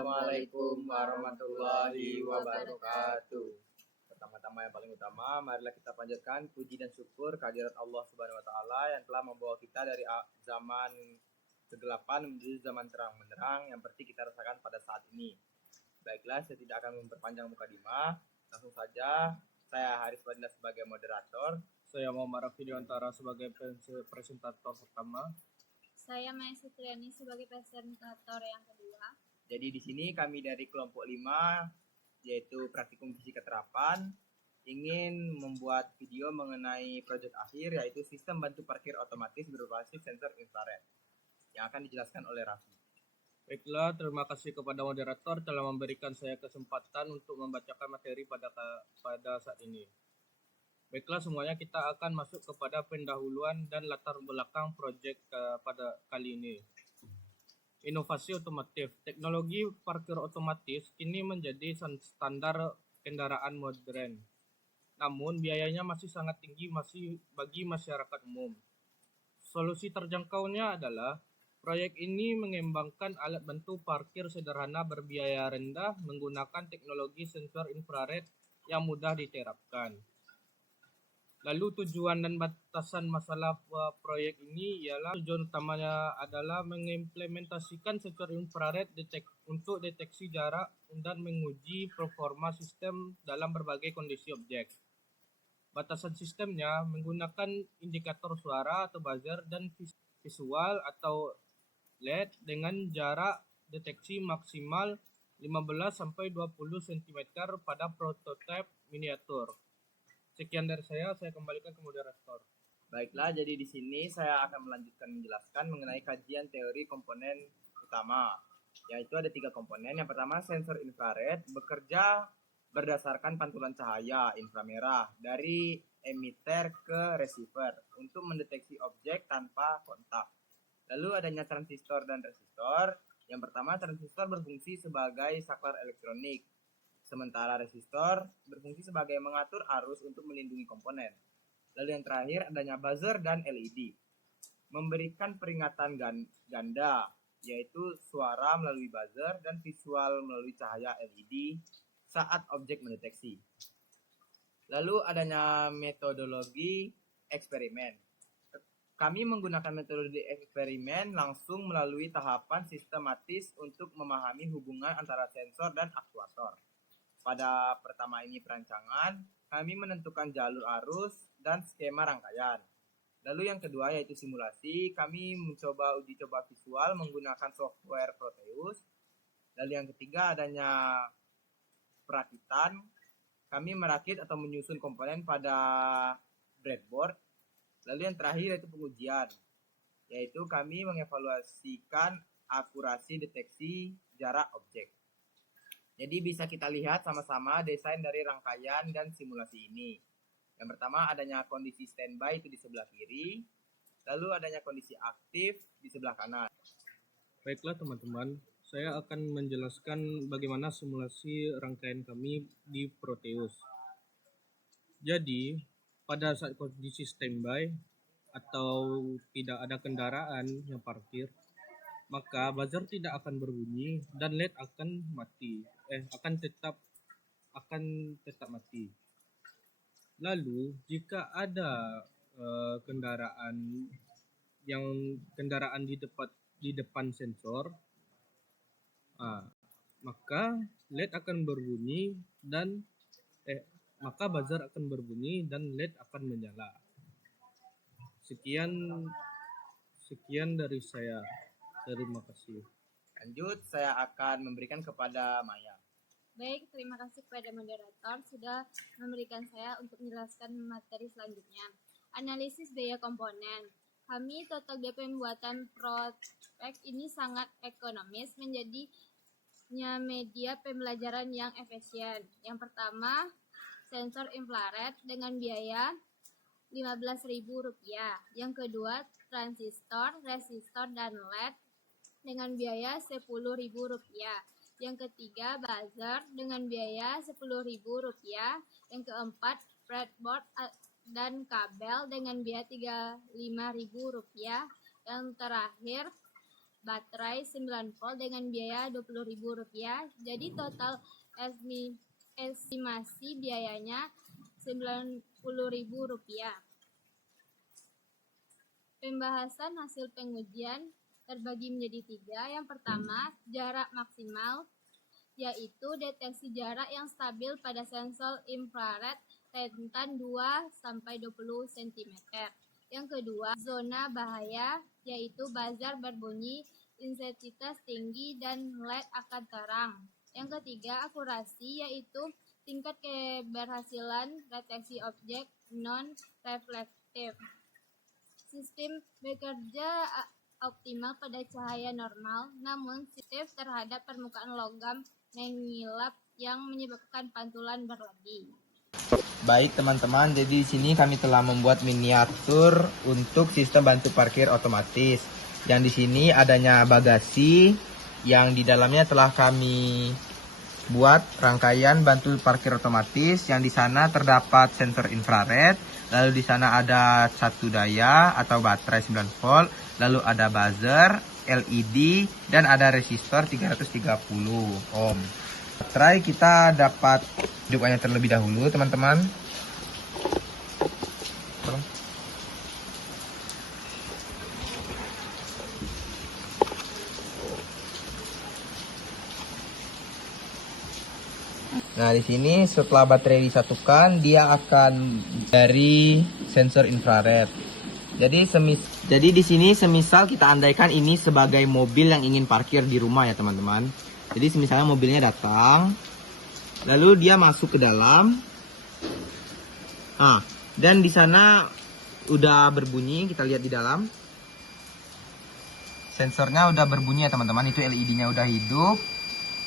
Assalamualaikum warahmatullahi wabarakatuh. Pertama-tama yang paling utama, marilah kita panjatkan puji dan syukur kehadirat Allah Subhanahu wa taala yang telah membawa kita dari zaman kegelapan menuju zaman terang benderang yang seperti kita rasakan pada saat ini. Baiklah, saya tidak akan memperpanjang mukadimah. Langsung saja, saya Haris Fadila sebagai moderator. Saya Muhammad Rafi Dewantara sebagai presentator pertama. Saya Maya Sutriani sebagai presentator yang kedua. Jadi di sini kami dari kelompok 5, yaitu praktikum fisika terapan, ingin membuat video mengenai proyek akhir, yaitu sistem bantu parkir otomatis berbasis sensor infrared, yang akan dijelaskan oleh Raffi. Baiklah, terima kasih kepada moderator telah memberikan saya kesempatan untuk membacakan materi pada saat ini. Baiklah, semuanya kita akan masuk kepada pendahuluan dan latar belakang proyek pada kali ini. Inovasi otomotif. Teknologi parkir otomatis kini menjadi standar kendaraan modern. Namun biayanya masih sangat tinggi bagi masyarakat umum. Solusi terjangkaunya adalah proyek ini mengembangkan alat bantu parkir sederhana berbiaya rendah menggunakan teknologi sensor infrared yang mudah diterapkan. Lalu tujuan dan batasan masalah proyek ini ialah tujuan utamanya adalah mengimplementasikan sensor infrared untuk deteksi jarak dan menguji performa sistem dalam berbagai kondisi objek. Batasan sistemnya menggunakan indikator suara atau buzzer dan visual atau LED dengan jarak deteksi maksimal 15-20 cm pada prototipe miniatur. Sekian dari saya kembalikan ke moderator. Baiklah, jadi di sini saya akan melanjutkan menjelaskan mengenai kajian teori komponen utama, yaitu ada 3 komponen. Yang pertama, sensor infrared bekerja berdasarkan pantulan cahaya inframerah dari emitter ke receiver untuk mendeteksi objek tanpa kontak. Lalu adanya transistor dan resistor. Yang pertama, transistor berfungsi sebagai saklar elektronik, sementara resistor berfungsi sebagai mengatur arus untuk melindungi komponen. Lalu yang terakhir adanya buzzer dan LED, memberikan peringatan ganda, yaitu suara melalui buzzer dan visual melalui cahaya LED saat objek mendeteksi. Lalu adanya metodologi eksperimen. Kami menggunakan metode eksperimen langsung melalui tahapan sistematis untuk memahami hubungan antara sensor dan aktuator. Pada pertama ini perancangan, kami menentukan jalur arus dan skema rangkaian. Lalu yang kedua yaitu simulasi, kami mencoba uji coba visual menggunakan software Proteus. Lalu yang ketiga adanya perakitan, kami merakit atau menyusun komponen pada breadboard. Lalu yang terakhir yaitu pengujian, yaitu kami mengevaluasikan akurasi deteksi jarak objek. Jadi bisa kita lihat sama-sama desain dari rangkaian dan simulasi ini. Yang pertama adanya kondisi standby itu di sebelah kiri, lalu adanya kondisi aktif di sebelah kanan. Baiklah teman-teman, saya akan menjelaskan bagaimana simulasi rangkaian kami di Proteus. Jadi, pada saat kondisi standby atau tidak ada kendaraan yang parkir, maka buzzer tidak akan berbunyi dan LED akan tetap mati. Lalu jika ada kendaraan di depan sensor, maka LED akan berbunyi dan maka buzzer akan berbunyi dan LED akan menyala. Sekian dari saya. Terima kasih. Lanjut, saya akan memberikan kepada Maya. Baik, terima kasih kepada moderator sudah memberikan saya untuk menjelaskan materi selanjutnya. Analisis daya komponen. Kami total DP pembuatan proyek ini sangat ekonomis, menjadinya media pembelajaran yang efisien. Yang pertama, sensor infrared dengan biaya Rp15.000. Yang kedua, transistor, resistor, dan LED dengan biaya Rp10.000. Yang ketiga, buzzer dengan biaya Rp10.000. Yang keempat, breadboard dan kabel dengan biaya Rp35.000. Yang terakhir, baterai 9 volt dengan biaya Rp20.000. Jadi total estimasi biayanya Rp90.000. Pembahasan hasil pengujian terbagi menjadi 3. Yang pertama, jarak maksimal, yaitu deteksi jarak yang stabil pada sensor infrared rentan 2-20 cm. Yang kedua, zona bahaya, yaitu buzzer berbunyi, intensitas tinggi, dan LED akan terang. Yang ketiga, akurasi, yaitu tingkat keberhasilan deteksi objek non-reflektif. Sistem bekerja optimal pada cahaya normal, namun sensitif terhadap permukaan logam mengilap yang menyebabkan pantulan berlebih. Baik teman-teman, jadi di sini kami telah membuat miniatur untuk sistem bantu parkir otomatis. Yang di sini adanya bagasi yang di dalamnya telah kami buat rangkaian bantu parkir otomatis, yang di sana terdapat sensor infrared, lalu di sana ada satu daya atau baterai 9 volt, lalu ada buzzer, LED, dan ada resistor 330 ohm. Baterai kita dapat hidupkannya terlebih dahulu teman-teman. Nah, di sini setelah baterai disatukan, dia akan dari sensor infrared. Jadi di sini semisal kita andaikan ini sebagai mobil yang ingin parkir di rumah ya teman-teman. Jadi misalnya mobilnya datang, lalu dia masuk ke dalam. Nah, dan di sana udah berbunyi, kita lihat di dalam. Sensornya udah berbunyi ya teman-teman, itu LED-nya udah hidup.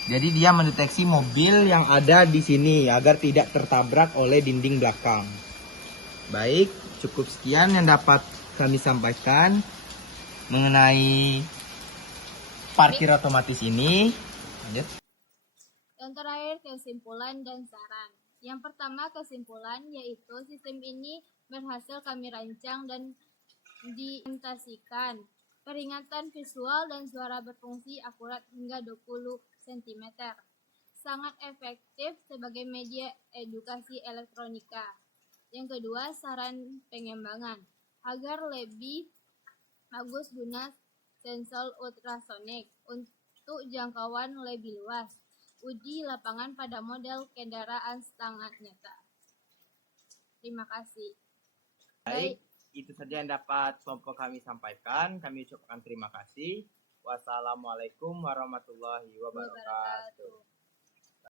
Jadi dia mendeteksi mobil yang ada di sini agar tidak tertabrak oleh dinding belakang. Baik, cukup sekian yang dapat kami sampaikan mengenai parkir otomatis ini. Lanjut. Yang terakhir, kesimpulan dan saran. Yang pertama, kesimpulan, yaitu sistem ini berhasil kami rancang dan diimplementasikan. Peringatan visual dan suara berfungsi akurat hingga 20 cm. Sangat efektif sebagai media edukasi elektronika. Yang kedua, saran pengembangan. Agar lebih bagus guna sensor ultrasonik untuk jangkauan lebih luas. Uji lapangan pada model kendaraan setengah nyata. Terima kasih. Baik, itu saja yang dapat kelompok kami sampaikan. Kami ucapkan terima kasih. Wassalamualaikum warahmatullahi wabarakatuh.